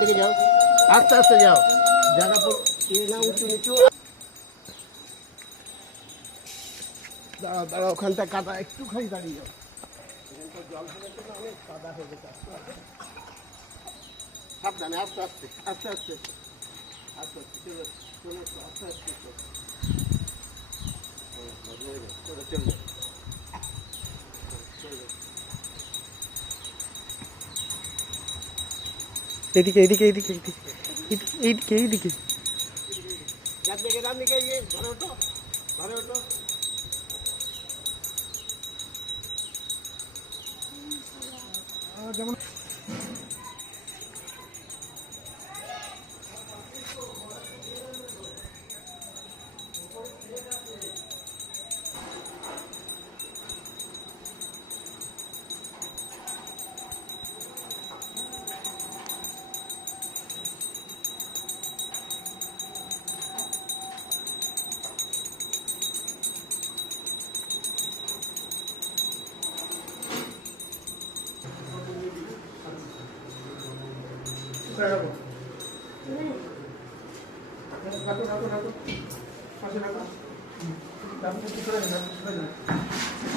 থেকে যাও, আস্তে আস্তে যাও, জায়গা না উঁচু নিচু। দাঁড়াও দাঁড়াও, ওখানটা কাদা, একটুখানি দাঁড়িয়ে যাও। এখানটা জল ফেলে তো অনেক কাদা হয়ে গেছে। সাবধানে, আস্তে আস্তে আস্তে আস্তে আস্তে আস্তে চলে চলে আস্তে আস্তে চলে চলে এদিকে এদিকে এদিকে এদিকে এইদিকে এইদিকে ডান দিকে ঘরে ওঠো, ঘরে ওঠো। যেমন রাখো, রাখো, রাখো, রাখো, পাশে রাখো, রাখো, সরে যান, সরে যান।